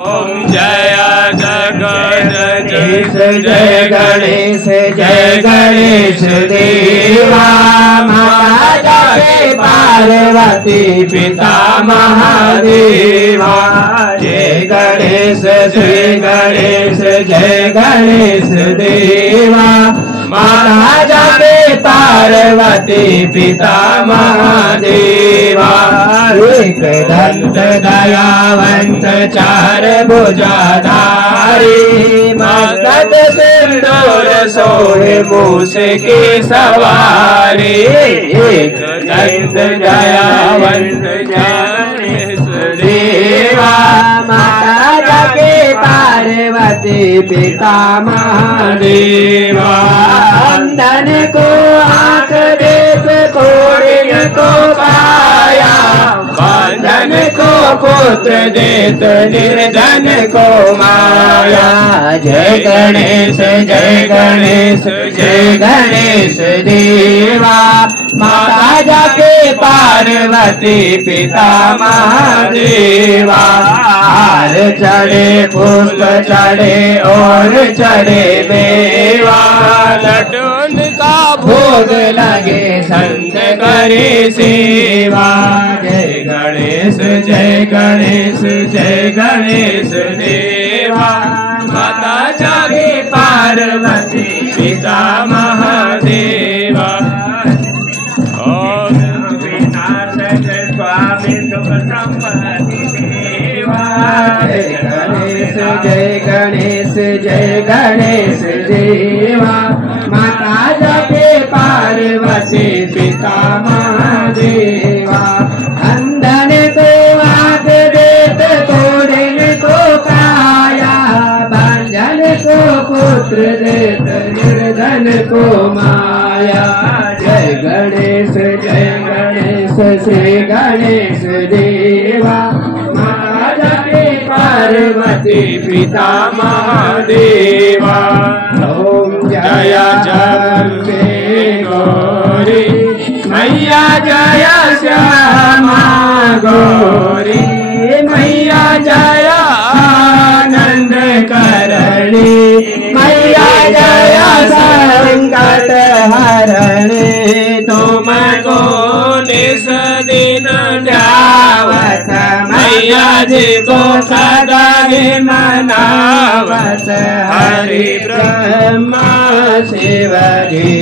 ओम जय जगदीश जय गणेश जय गणेश देवा माता के पार्वती पिता महादेवा। जय गणेश श्री गणेश जय गणेश देवा महाराजा के पार्वती पिता महादेवा। एक दंत दयावंत चार भुजाधारी मगध सिंदूर सोहे मूस की सवारी। एक दंत दयावंत चार देवा महाराजा के पार्वती पिता महादेवा। अंधन को आंख देख कोढ़िन को काया बांधन को पुत्र देत निर्धन को माया। जय गणेश जय गणेश जय गणेश देवा माता के पार्वती पिता महादेवा। हार चढ़े पुष्प चढ़े और चढ़े मेवा लड्डून का भोग लगे संत करे सेवा। जय गणेश जय गणेश जय गणेश देवा माता जागे पार्वती पिता महादेवा। ओम विनाशक स्वामी सुख संपत्ति देवा। जय गणेश जय गणेश जय गणेश देवा माता जाके पार्वती पिता महादेवा। अंधन को आंख देत कोढ़िन को काया बांझन को पुत्र देत निर्धन को माया। जय गणेश श्री गणेश देवा माता के पार्वती पिता महादेवा। ओम जय जय गौरी मैया जय श्यामा गौरी मैया जय आनंद करणी मैया जय संकट हरणी। तुमको निस दिन ध्यावत मैया जी को सदा ही मनावत हरि ब्रह्मा शिव जी।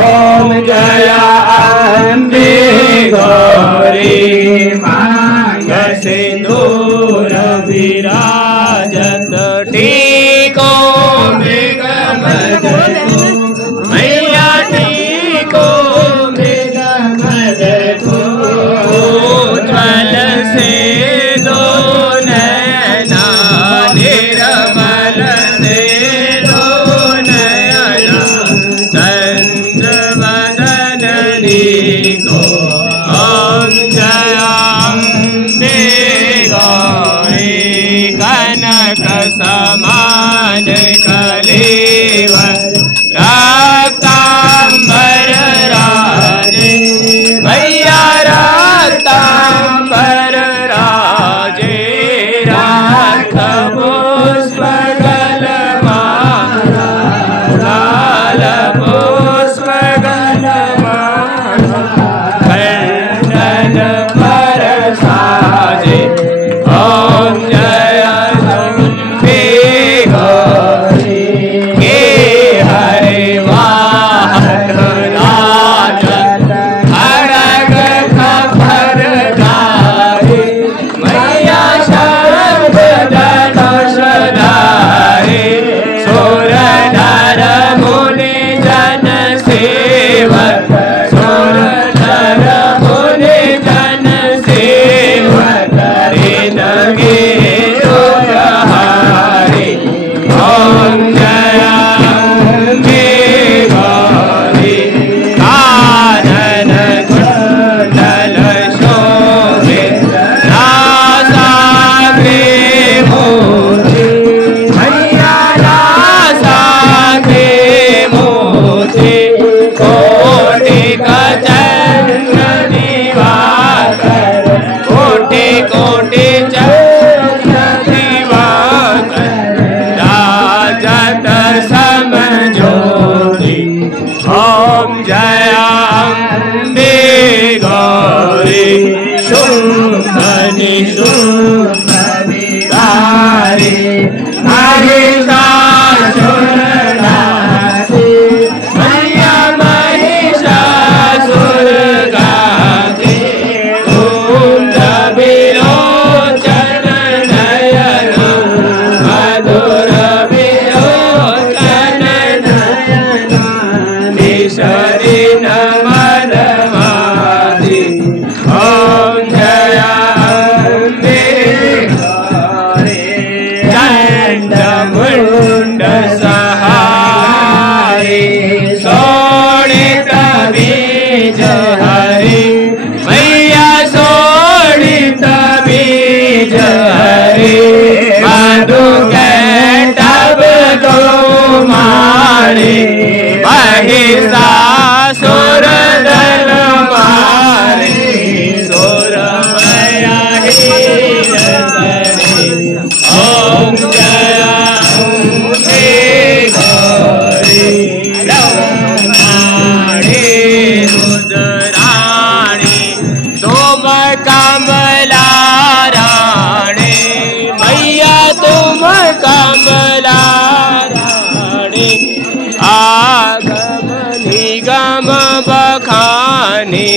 ओम जय अम्बे गौरी मांग सिंदूर विराजत टीको मृग मद मैया टीको मृग मद को ज्वल से दो नयना निर्मल से दो नयना चंद्र वदनी को। ओम जय अम्बे गौरी कनक समान कलेवर रक्तांबर राजे मैया रक्तांबर राजे। राख पुष्प गलमाला लाल पुष्प गलमाला खंडन पर साजे। ओम जय अम्बे गौरी मुंड सहारे सोड़ित बीज हरे मैया सोड़ित बीज हरे मधु के तब तो मारे महिषासुर दल मारे सुर मैया ओम जया रुद्राणी तुम कमला रानी मैया तुम कमला रानी आगम निगम बखानी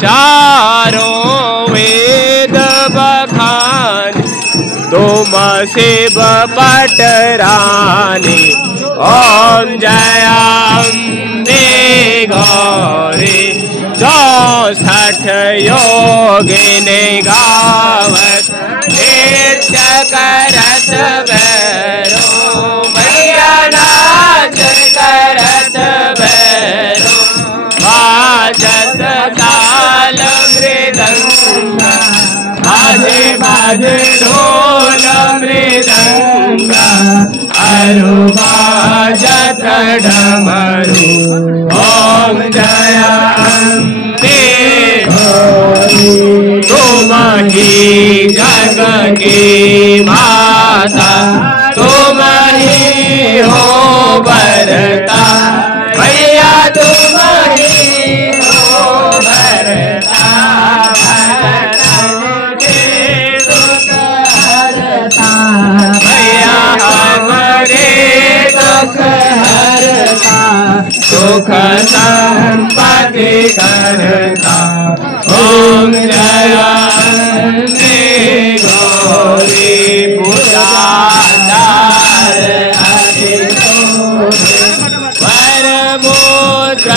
चारों वेद बखानी तुम शिव पटरानी ओम जया अम्बे गौरी 64 योगिनी गावत नृत्य करत भैरो मैया नाच करत भैरो बाजत ताल मृदंग बाजे बाजे ढोल मृदंग अरु बाजत डमरू ओम जया अम्बे गौरी तुम ही जग की माता तुम ही हो बरता मैया तुम ही हो बरता मैया हमारे दुख हरता सुख संपत्ति करता ओम जया अम्बे गौरी पूजादार वर मुद्राधारी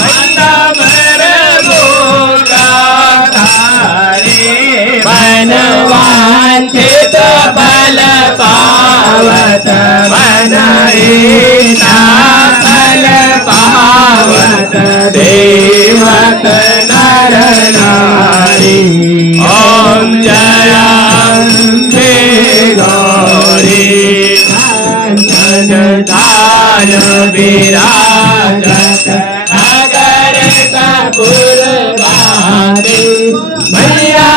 मंदमर मुद्राधारी मनवांछित बल पावत मन रीता बल पावत देवत नर नारी ओम जया अम्बे गौरी दान विराजत अगर कपूर भाती मैया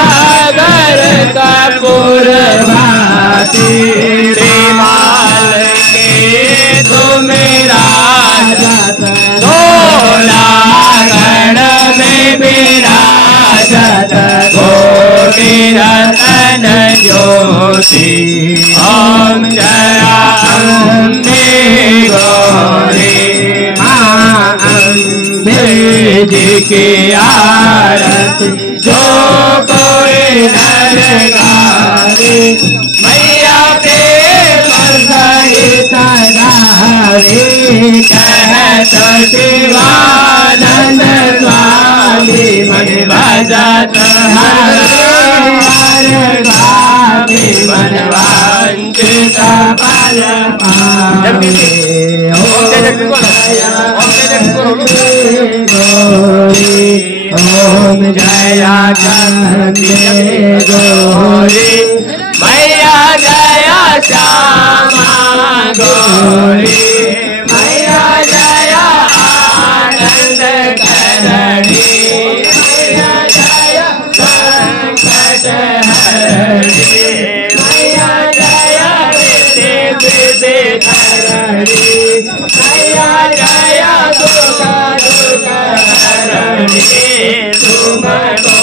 अगर कपूर भाती माल के तुम राजत 16 गण में विराजत कोटि रतन ज्योति ओम जया अम्बे गौरी मां अम्बे जी की आरती जो कोई नर गावे मैया प्रेम सहित गावे कहत शिवानंद स्वामी मन बजत हर गावे मन वांछित फल पावे ओम जया अम्बे गौरी मैया जया श्यामा गौरी मैया जया आनंद करणी मैया जया संकट हरणी मैया जया विधि करणी मैया जया दुख दुख हरणी तुमको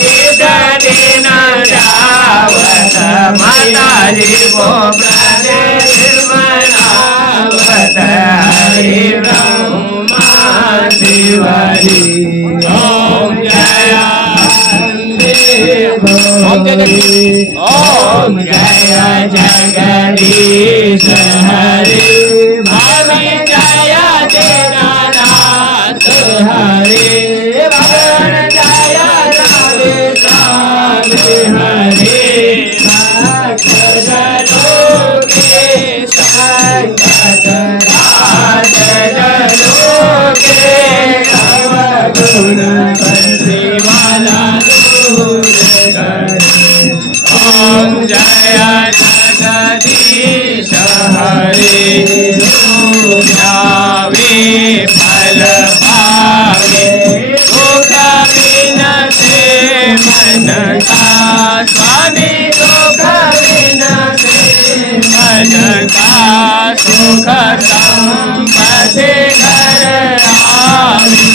निज दिन जावत माता जी वो मनावत हरि ब्रह्मा शिवरी ओम जया अम्बे गौरी ओम जया जगदीश हरि भावी जया दीनानाथ हरि भगवान जया राधे हरे जय जगदीश हरे जावे फल पावे दुख विनते मन का स्वामी दुख विनते मन का सुख संपत्ति घर आवे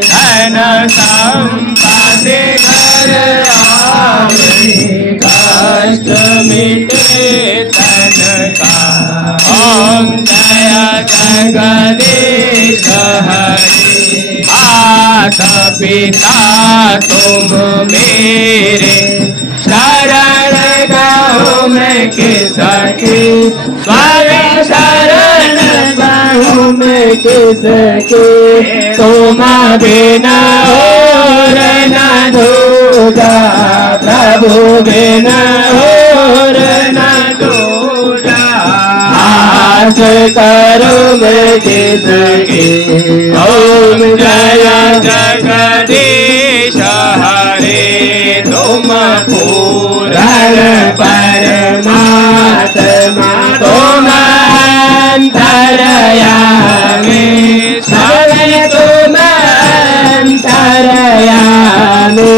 धन संपत्ति घर आवे कष्ट मिटे तन का ओम जय जगदीश हरे माता पिता तुम मेरे शरण गहो मैं किसके स्वामी शरण गहो मैं किसके तुम बिना और न दूजा प्रभु बिना और न दूजा आस करो मैं किसके ओम जय जगदीश हरे तुम पूर्ण परमात्मा तुम अंतरयामी स्वामी तुम अंतरयामी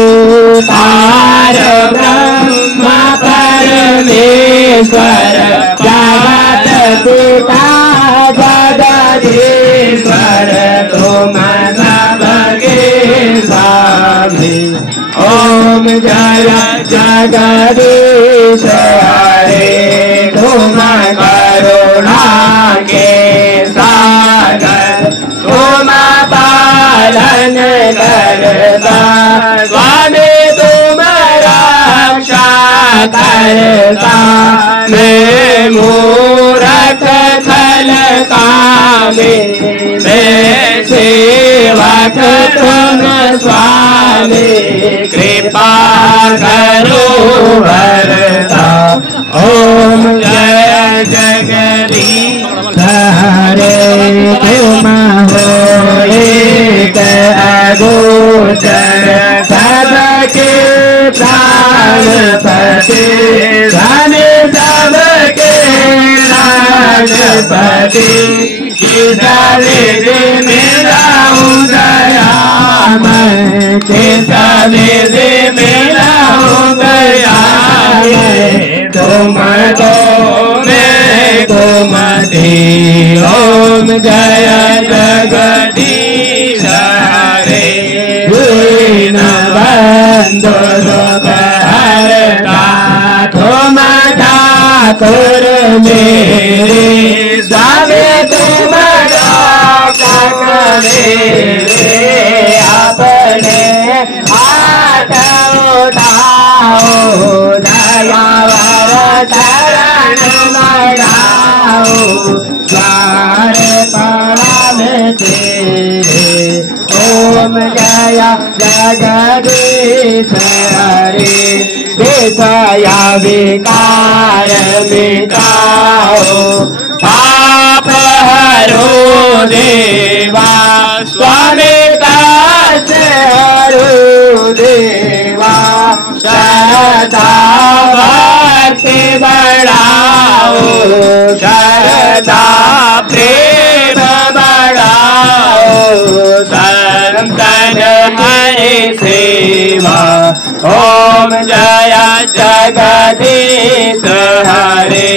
पार ब्रह्म परमेश्वर जगत पिता जगदीश्वर तुम सबके स्वामी ओम जय जगदीश हरे तुम करुणा के सागर तुम पालन करता स्वामी तुम रक्षा करता मैं मूरख खल कामे मैं सेवक तुम स्वामी कृपा करो भरता ओम जय जगदीश हरे तुम हो एक अगोचर सबके प्राणपति धन सबके राजपति किसने मेरा उदया मैं किसने मेरा उदया तुम तो मैं तुम दी ओम जय जगदीश हरे दीन बंधु दुख हरता तुम ठाकुर मेरे स्वामी तुम मेरे अपने हाथ उठाओ दयावर शरण लगाओ द्वार पाल तेरे ओम जय जगदीश हरे विषया विकार मिटाओ पाप हरो देवा स्वामी दास हरो देवा शरदा भक्ति बढ़ाओ शरदा प्रेम बढ़ाओ संतन हरि सेवा ओम जय जगदीश हरे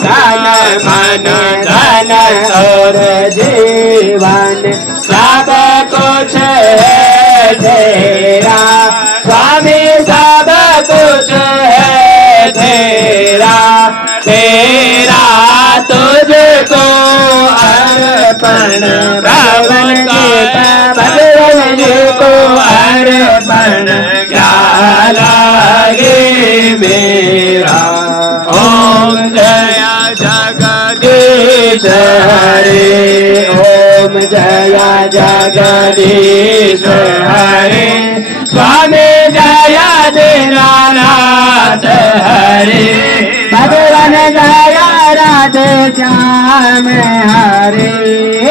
धन मन धन और जीवन सब कुछ है तेरा स्वामी सब कुछ है तेरा तेरा तुझको अर्पण भगवान को अर्पण क्या लागे मेरा ओम जय जगदीश हरे ओम जय जगदीश हरे स्वामी जय दीनानाथ हरे भगवान जय राधे श्याम हरे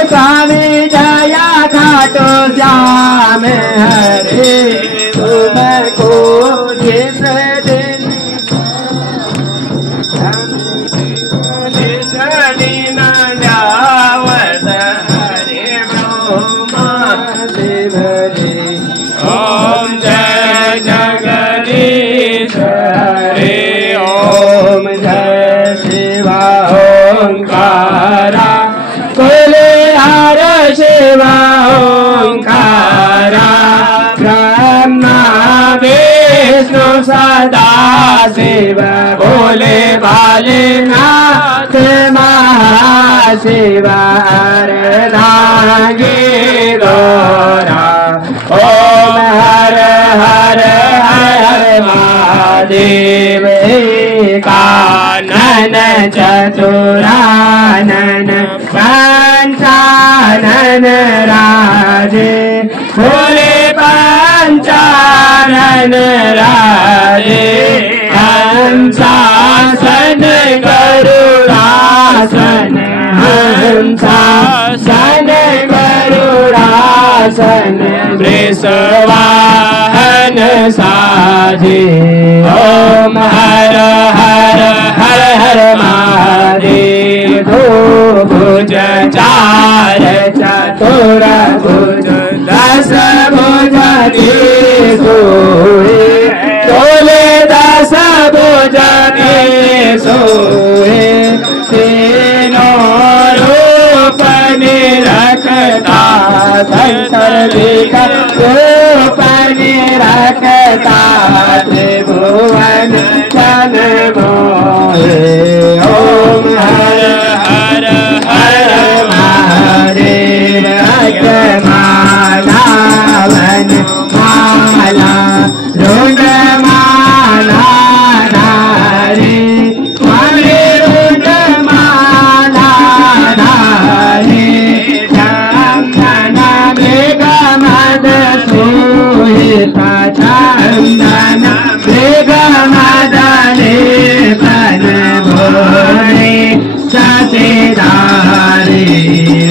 स्वामी जय खाटू श्याम हरे तुमको जिस दिन कालीनाथ महाशिव अर्धांगी गौरा ओम हर हर हर महादेव कानन चतुरानन पंचानन राजे भोले पंचानन राजे हंसासन गरुड़ासन हंसासन गरुड़ासन वृषवाहन साजे ओम हर हर हर हर महादेव भुज चार चतुर भुज दस भुज सोए तोले दस भुज सोए तीनों रूप निरखता शंकर जी का रूप निरखता त्रिभुवन चन मोहे ओम हर हर हर महादेव मालावन माला रुंड माला नारी माले रुंड माला नारी चंदन मृग मद सुहिता चंदन मृग मदने तन भोरे सतीदारी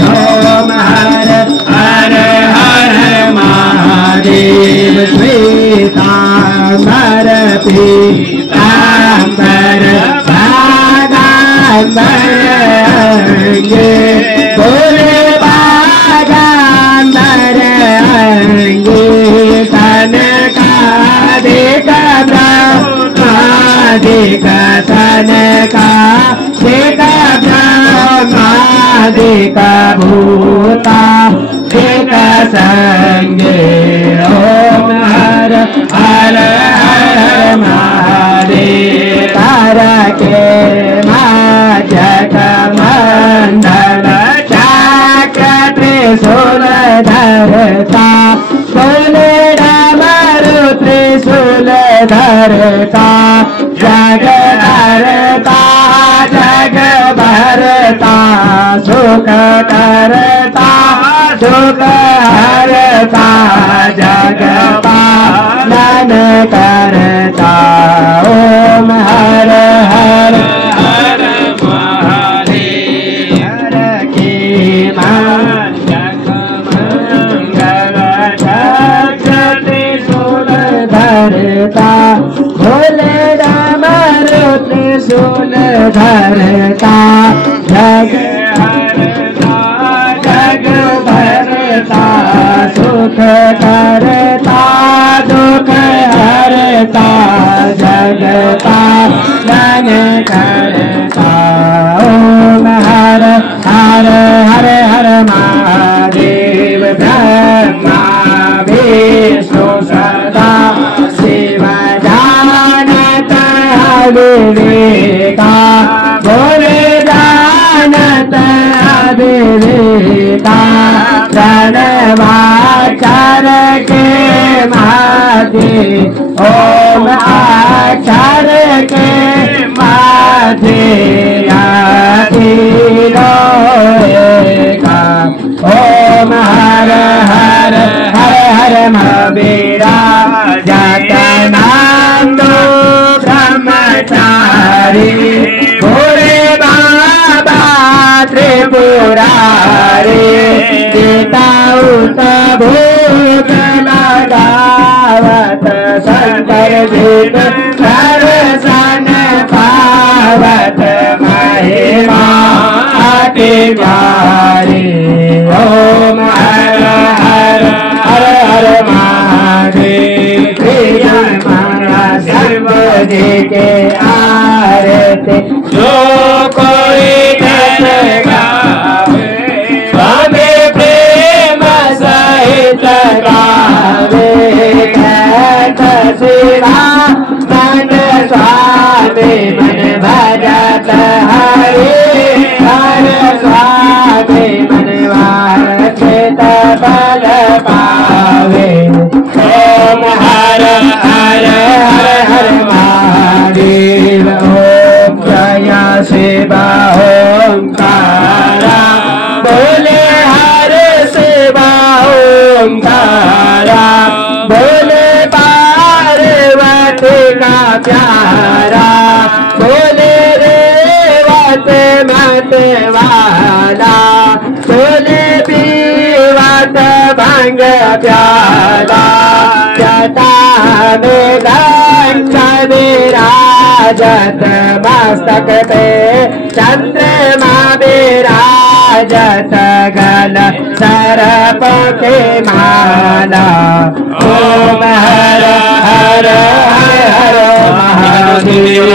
ओम हर हर हर महादेव श्वेतांबर पीतांबर बागांबर अंगे भोले बागांबर अंगे तनकादिक ब्रह्मादिक तनकादिक ब्रह्मादिक भूता एक संगे ओम हर हर हर महादेव तार के माजक मंडल चक्र त्रिशूल धरता बोले डमरू त्रिशूल धरता जग धरता जग भरता सुख करता सुख हरता जग पालन करता ओम हर हर हर महादेव हर की मंगल त्रिशूल धरता भोले डमरू त्रिशूल धरता जग जग भरता सुख करता दुख हरता जग पालन करता ओम हर हर हर हर महादेव ब्रह्मा विष्णु सदा शिव जानत विवेका भोले जानत विवेका प्रणवाचार के माधे ओम आचार के माधे का ओम हर हर हर हर महावीरा जतनांदो ब्रह्मचारी भोले बाबा त्रिपुरारी गीताउत भोग लगावत शंकर जीत दर्शन पावत महिमा अति प्यारी ओम हर हर हर हर महादेव प्रिय माया शिव जी के आरती जो कोई जन गावे स्वामी प्रेम सहित गावे कहत शिवा मन स्वामी मन भजत भांग प्याला जटा में गंगा विराजत मस्तक पे चंद्रमा विराजत गल सर्प के माला ओम हर हर हर महादेव।